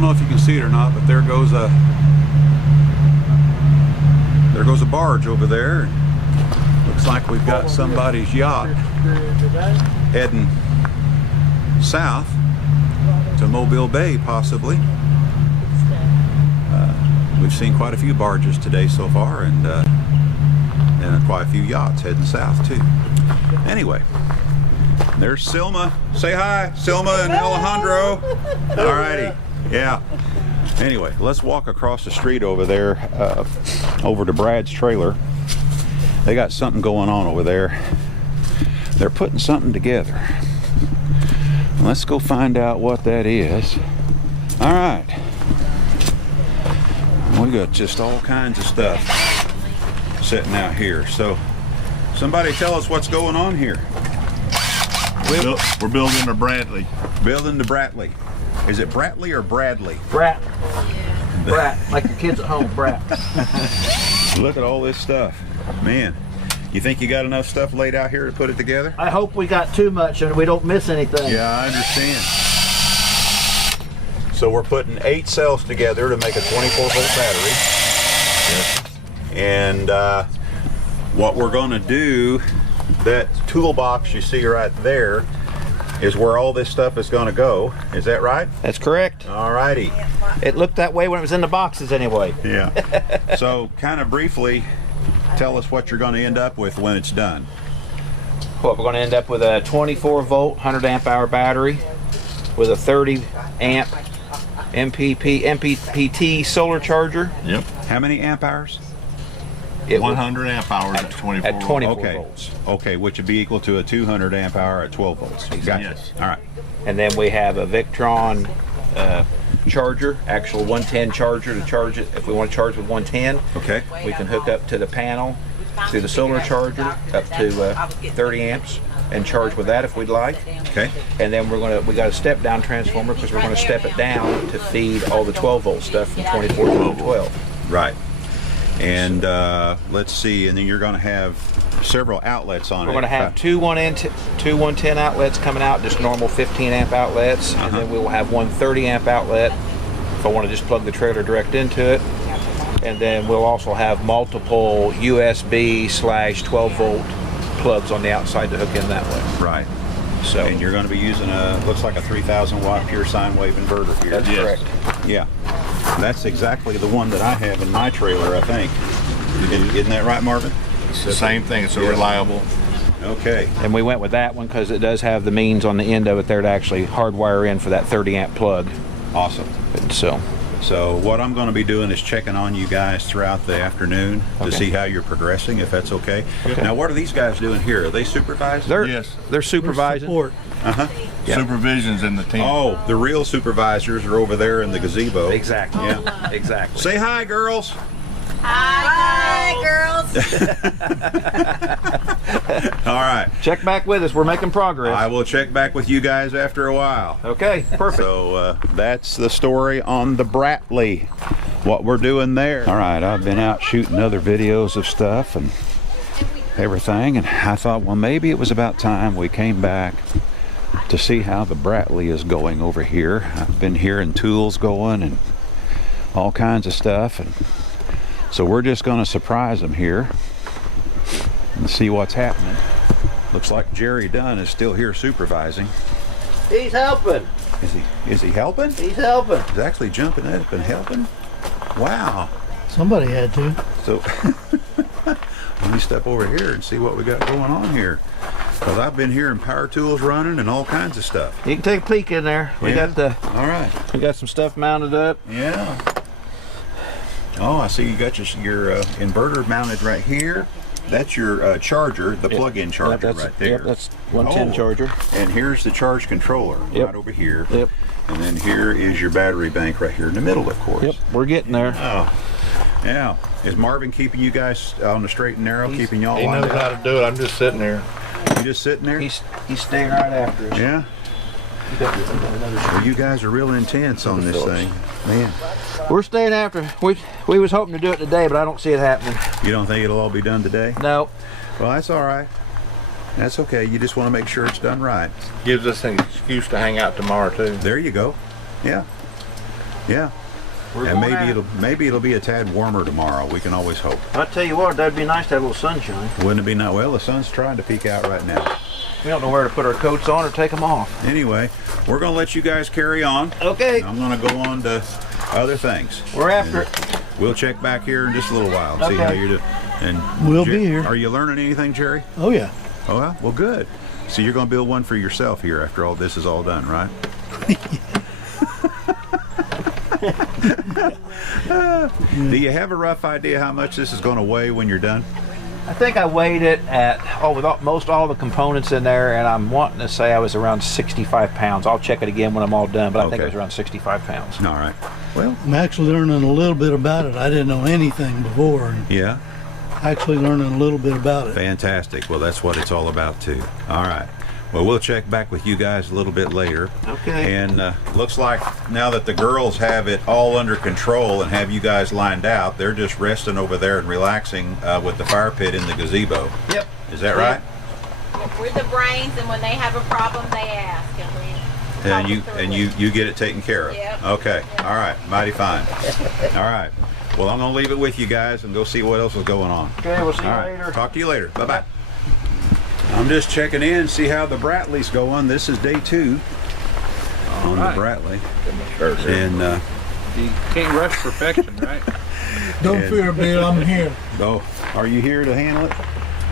don't know if you can see it or not, but there goes a barge over there. Looks like we've got somebody's yacht heading south to Mobile Bay, possibly. We've seen quite a few barges today so far, and quite a few yachts heading south too. Anyway, there's Silma. Say hi, Silma and Alejandro. Alrighty, yeah. Anyway, let's walk across the street over there, over to Brad's trailer. They got something going on over there. They're putting something together. Let's go find out what that is. All right. We got just all kinds of stuff sitting out here. So, somebody tell us what's going on here. We're building a Bradley. Building the Bradley. Is it Bradley or Bradley? Brat. Brat. Like your kids at home, brat. Look at all this stuff. Man, you think you got enough stuff laid out here to put it together? I hope we got too much and we don't miss anything. Yeah, I understand. So we're putting 8 cells together to make a 24-volt battery. Yes. And what we're going to do, that toolbox you see right there, is where all this stuff is going to go. Is that right? That's correct. All righty. It looked that way when it was in the boxes anyway. Yeah. So kind of briefly, tell us what you're going to end up with when it's done. Well, we're going to end up with a 24-volt, 100-amp-hour battery with a 30-amp MPPT solar charger. Yep. How many amp hours? 100 amp hours at 24 at 24 okay. volts. Okay, which would be equal to a 200 amp hour at 12 volts. Gotcha. Yes. All right. And then we have a Victron charger, actual 110 charger to charge it. If we want to charge with 110, okay, we can hook up to the panel through the solar charger up to 30 amps and charge with that if we'd like. Okay. And then we got a step down transformer because we're going to step it down to feed all the 12 volt stuff from 24 to 12. Right. And let's see, and then you're going to have several outlets on it. We're going to have two 110 outlets coming out, just normal 15 amp outlets, and then we will have one 30 amp outlet if I want to just plug the trailer direct into it. And then we'll also have multiple USB/12 volt plugs on the outside to hook in that way. Right. So, and you're going to be using looks like a 3,000 watt pure sine wave inverter here. That's correct. Yeah. That's exactly the one that I have in my trailer, I think. Isn't that right, Marvin? It's the same thing. It's so reliable. Okay. And we went with that one because it does have the means on the end of it there to actually hardwire in for that 30 amp plug. Awesome. And so what I'm going to be doing is checking on you guys throughout the afternoon to see how you're progressing, if that's okay. Now, what are these guys doing here? Are they supervising? They're supervising. Support. Yeah. Supervision's in the team. Oh, the real supervisors are over there in the gazebo. Exactly. Yeah. Exactly. Say hi, girls. Hi, girls. All right. Check back with us. We're making progress. I will check back with you guys after a while. Okay, perfect. So that's the story on the Bradley, what we're doing there. All right, I've been out shooting other videos of stuff and everything, and I thought, well, maybe it was about time we came back to see how the Bradley is going over here. I've been hearing tools going and all kinds of stuff, and so we're just going to surprise them here and see what's happening. Looks like Jerry Dunn is still here supervising. He's helping. Is he helping? He's helping. He's actually jumping up and helping? Wow. Somebody had to. So let me step over here and see what we got going on here. Because I've been hearing power tools running and all kinds of stuff. You can take a peek in there. We got all right. We got some stuff mounted up. Yeah. Oh, I see you got your inverter mounted right here. That's your charger, the plug-in charger right there. Yep, that's 110 charger. And here's the charge controller right over here. Yep. And then here is your battery bank right here in the middle, of course. Yep, we're getting there. Oh, yeah. Is Marvin keeping you guys on the straight and narrow, keeping y'all He lined knows up? how to do it. I'm just sitting there. You just sitting there? He's staying right after us. Yeah. Well, you guys are real intense on this thing, man. We're staying after. We was hoping to do it today, but I don't see it happening. You don't think it'll all be done today? No. Well, that's all right. That's okay. You just want to make sure it's done right. Gives us an excuse to hang out tomorrow too. There you go. Yeah. Yeah. And maybe it'll be a tad warmer tomorrow. We can always hope. I tell you what, that'd be nice to have a little sunshine. Wouldn't it be nice? Well, the sun's trying to peek out right now. We don't know where to put our coats on or take them off. Anyway, we're going to let you guys carry on. Okay. I'm going to go on to other things. We're after it. We'll check back here in just a little while and see how you're doing. And We'll be here. Are you learning anything, Jerry? Oh yeah. Oh, well, good. So you're going to build one for yourself here after all this is all done, right? Do you have a rough idea how much this is going to weigh when you're done? I think I weighed it at, with most all the components in there, and I'm wanting to say I was around 65 pounds. I'll check it again when I'm all done, but I think it was around 65 pounds. All right. Well, I'm actually learning a little bit about it. I didn't know anything before. And yeah. actually learning a little bit about it. Fantastic. Well, that's what it's all about, too. All right. Well, we'll check back with you guys a little bit later. Okay. And looks like now that the girls have it all under control and have you guys lined out, they're just resting over there and relaxing with the fire pit in the gazebo. Yep. Is that right? We're the brains, and when they have a problem, they ask, and we talk them through And it. you get it taken care of. Yep. Okay. Yep. All right. Mighty fine. All right. Well, I'm gonna leave it with you guys and go see what else is going on. Okay, we'll see you All right. later. Talk to you later. Bye bye. I'm just checking in, see how the Bradley's going. This is day 2 on the Bradley. And You can't rush perfection, right? Don't fear, Bill. I'm here. oh, are you here to handle it?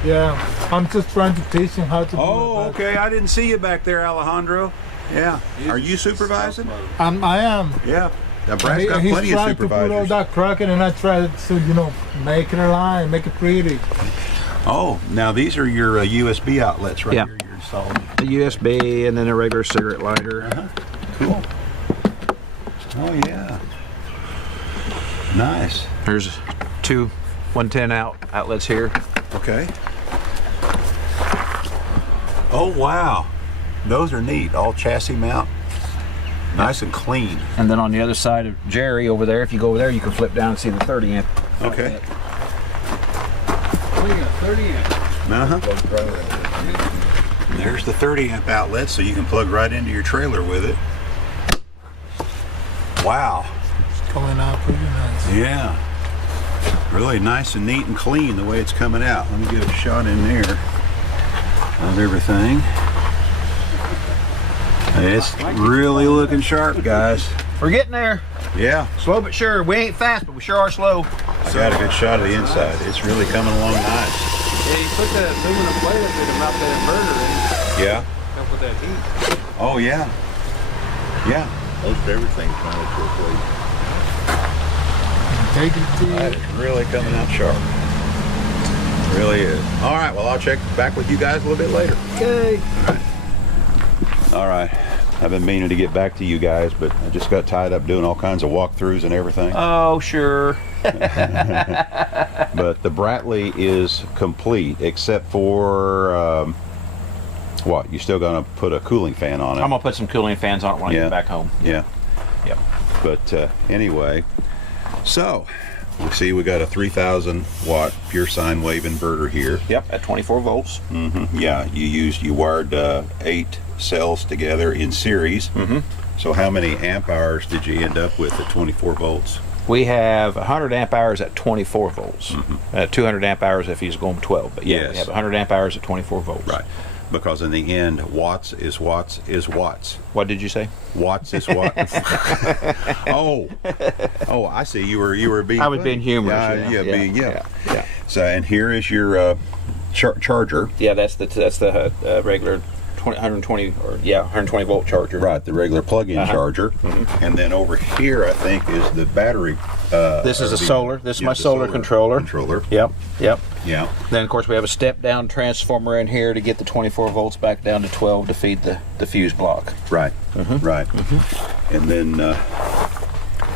Yeah, I'm just trying to teach him how to do Oh, it. okay. I didn't see you back there, Alejandro. Yeah. Are you supervising? I am. Yeah. Now, Brad's got He's plenty of trying to put all supervisors. that cracking, and I try to, make it align, make it pretty. Oh, now these are your USB outlets right Yeah. here you're installing. The USB and then a regular cigarette lighter. Cool. Oh, yeah. Nice. There's 2 110 outlets here. Okay. Oh, wow. Those are neat. All chassis mount. Nice and clean. And then on the other side of Jerry over there, if you go over there, you can flip down and see the 30 amp. Okay. Oh, you got 30 amps. Uh-huh. There's the 30 amp outlet, so you can plug right into your trailer with it. Wow. It's coming out pretty nice. Yeah. Really nice and neat and clean the way it's coming out. Let me get a shot in there of everything. It's really looking sharp, guys. We're getting there. Yeah. Slow but sure. We ain't fast, but we sure are slow. I got a good shot of the inside. It's really coming along nice. Yeah, you put that aluminum plate up there to mount that inverter Yeah. in. Help with that heat. Oh, yeah. Yeah. Most everything's mounted to a plate. Take it to That is really coming out sharp. Really is. All right. Well, I'll check back with you guys a little bit later. Okay. All right. I've been meaning to get back to you guys, but I just got tied up doing all kinds of walkthroughs and everything. Oh, sure. But the Bradley is complete, except for what? You still gonna put a cooling fan on it? I'm gonna put some cooling fans on it when I Yeah. get back home. Yeah. Yep. But anyway, so we see we got a 3,000 watt pure sine wave inverter here. Yep, at 24 volts. Yeah, you wired 8 cells together in series. So how many amp hours did you end up with at 24 volts? We have 100 amp hours at 24 volts. 200 amp hours if he's going 12. But yeah, Yes. we have 100 amp hours at 24 volts. Right. Because in the end, watts is watts is watts. What did you say? Watts is watts. oh, I see. You were being. I was funny. being humorous. Yeah. Yeah. So, and here is your charger. Yeah, that's the regular 120 120 volt charger. Right, the regular plug-in charger. And then over here, I think, is the battery. This is a solar. This is my solar controller. Yep. Yeah. Then of course we have a step-down transformer in here to get the 24 volts back down to 12 to feed the fuse block. Right. Right. And then.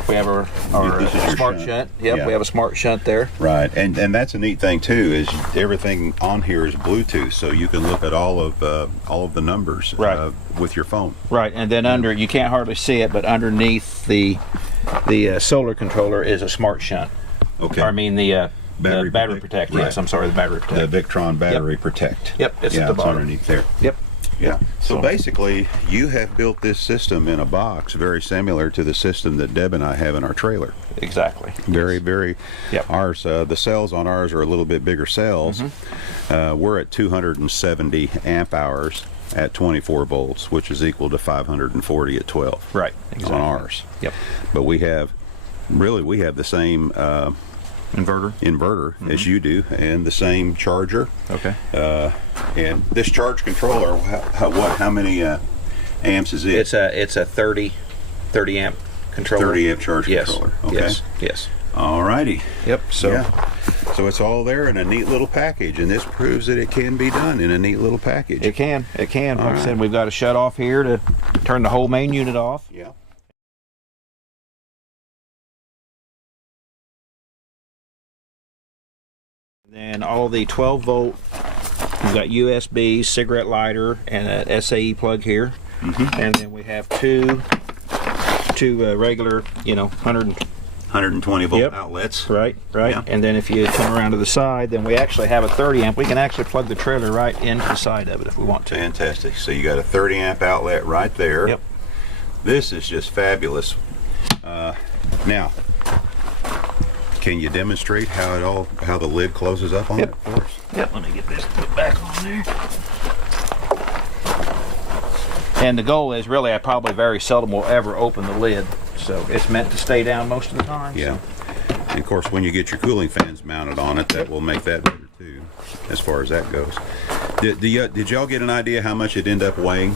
We have our This is your smart shunt. shunt. Yep, Yeah. we have a smart shunt there. Right, and that's a neat thing too. Is everything on here is Bluetooth, so you can look at all of the numbers Right. with your phone. Right, and then under, you can't hardly see it, but underneath the solar controller is a smart shunt. Okay. Or, I mean the battery Battery protect. Right. Yes, I'm sorry, the battery The protect. Victron battery protect. Yep, it's at yeah, the it's bottom. underneath there. Yep. Yeah. So basically, you have built this system in a box very similar to the system that Deb and I have in our trailer. Exactly. Very. Yep. Ours, the cells on ours are a little bit bigger cells. We're at 270 amp hours at 24 volts, which is equal to 540 at 12. Right. Exactly. On ours. Yep. But we have the same inverter as you do, and the same charger. Okay. And this charge controller, how many amps is it? It's a 30 amp controller. 30 amp charge controller. Okay. Yes. Alrighty. Yep. So So it's all there in a neat little package, and this proves that it can be done in a neat little package. it can. Like All I said, right. we've got a shut off here to turn the whole main unit off. Yeah. Then all the 12 volt, we've got USB, cigarette lighter, and a SAE plug here. And then we have two regular, 120 volt Yep. outlets. Right. Yeah. And then if you come around to the side, then we actually have a 30 amp. We can actually plug the trailer right into the side of it if we want to. Fantastic. So you got a 30 amp outlet right there. Yep. This is just fabulous. Now, can you demonstrate how the lid closes up on Yep. it for us? Yep, let me get this put back on there. And the goal is really, I probably very seldom will ever open the lid. So it's meant to stay down most of the time. Yeah. And of course, when you get your cooling fans mounted on it, that will make that better too, as far as that goes. Did y'all get an idea how much it ended up weighing?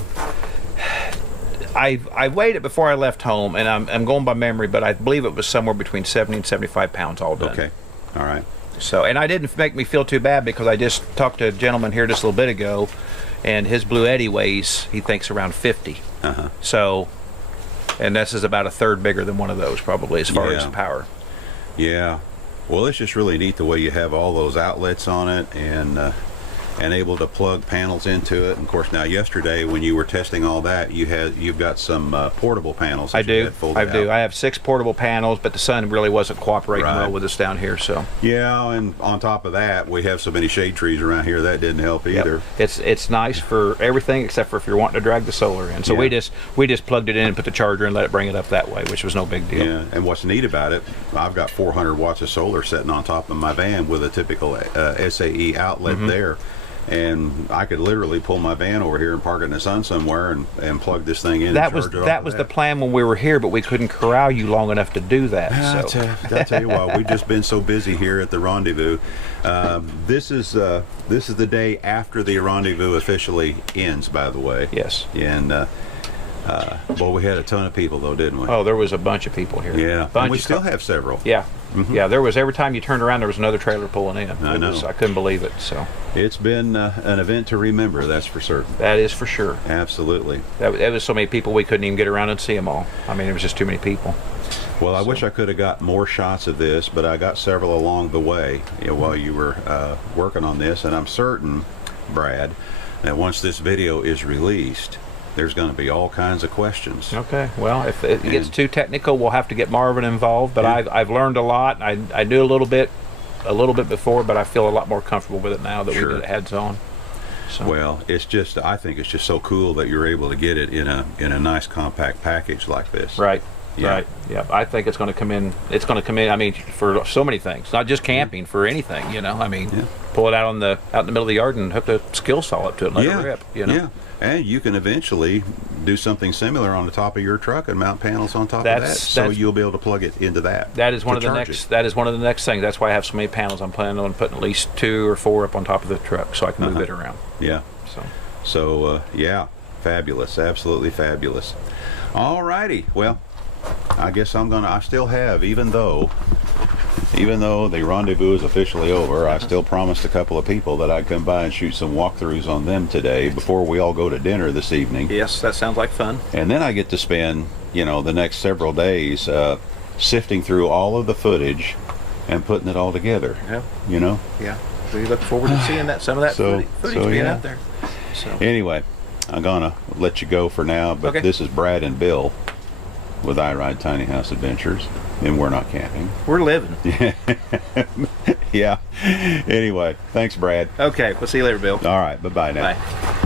I weighed it before I left home, and I'm going by memory, but I believe it was somewhere between 70 and 75 pounds all done. Okay. All right. So, and I didn't make me feel too bad because I just talked to a gentleman here just a little bit ago, and his Blue Eddy weighs, he thinks, around 50. So, and this is about a third bigger than one of those probably as far as power. Yeah. Well, it's just really neat the way you have all those outlets on it, and able to plug panels into it. And of course, now yesterday when you were testing all that, you've got some portable panels. I that you do. had folded out. I have 6 portable panels, but the sun really wasn't cooperating Right. well with us down here. So Yeah, and on top of that, we have so many shade trees around here that didn't help either. it's nice for everything except for if you're wanting to drag the solar in. So Yeah. we just plugged it in and put the charger in and let it bring it up that way, which was no big deal. Yeah, and what's neat about it, I've got 400 watts of solar sitting on top of my van with a typical SAE outlet there. And I could literally pull my van over here and park it in the sun somewhere and plug this thing in. That was the plan when we were here, but we couldn't corral you long enough to do that. So. I'll tell you what, we've just been so busy here at the Rendezvous. This is the day after the Rendezvous officially ends, by the way. Yes. And well, we had a ton of people though, didn't we? Oh, there was a bunch of people here. Yeah, Bunch and we of still have several. Yeah. Yeah, there was, every time you turned around there was another trailer pulling in. I know. I couldn't believe it. So It's been an event to remember, that's for certain. that is for sure. Absolutely. That was so many people we couldn't even get around and see them all. I mean, there was just too many people. Well, I wish I could have got more shots of this, but I got several along the way while you were working on this, and I'm certain, Brad, that once this video is released, there's going to be all kinds of questions. Okay, well, if it gets too technical, we'll have to get Marvin involved. But I've learned a lot. I knew a little bit before, but I feel a lot more comfortable with it now that we did it heads on. So. Well, I think it's just so cool that you're able to get it in a nice compact package like this. Right. Yeah. Right. Yeah. I think it's going to come in. It's going to come in. I mean, for so many things, not just camping, for anything. I mean, pull it out in the middle of the yard and hook the skill saw up to it and let it rip. Yeah. And you can eventually do something similar on the top of your truck and mount panels on top of that, so you'll be able to plug it into that. That is one of the next. That is one of the next things. That's why I have so many panels. I'm planning on putting at least 2 or 4 up on top of the truck so I can move it around. Yeah. So yeah, fabulous, absolutely fabulous. All righty. Well, I guess I still have, even though the Rendezvous is officially over, I still promised a couple of people that I'd come by and shoot some walkthroughs on them today before we all go to dinner this evening. Yes, that sounds like fun. And then I get to spend, the next several days sifting through all of the footage and putting it all together. Yeah. Yeah. We look forward to seeing some of that footage being out there. So. Anyway, I'm gonna let you go for now, but this is Brad and Bill with I Ride Tiny House Adventures, and we're not camping. We're living. Yeah. Anyway, thanks, Brad. Okay, we'll see you later, Bill. All right, bye-bye now. Bye.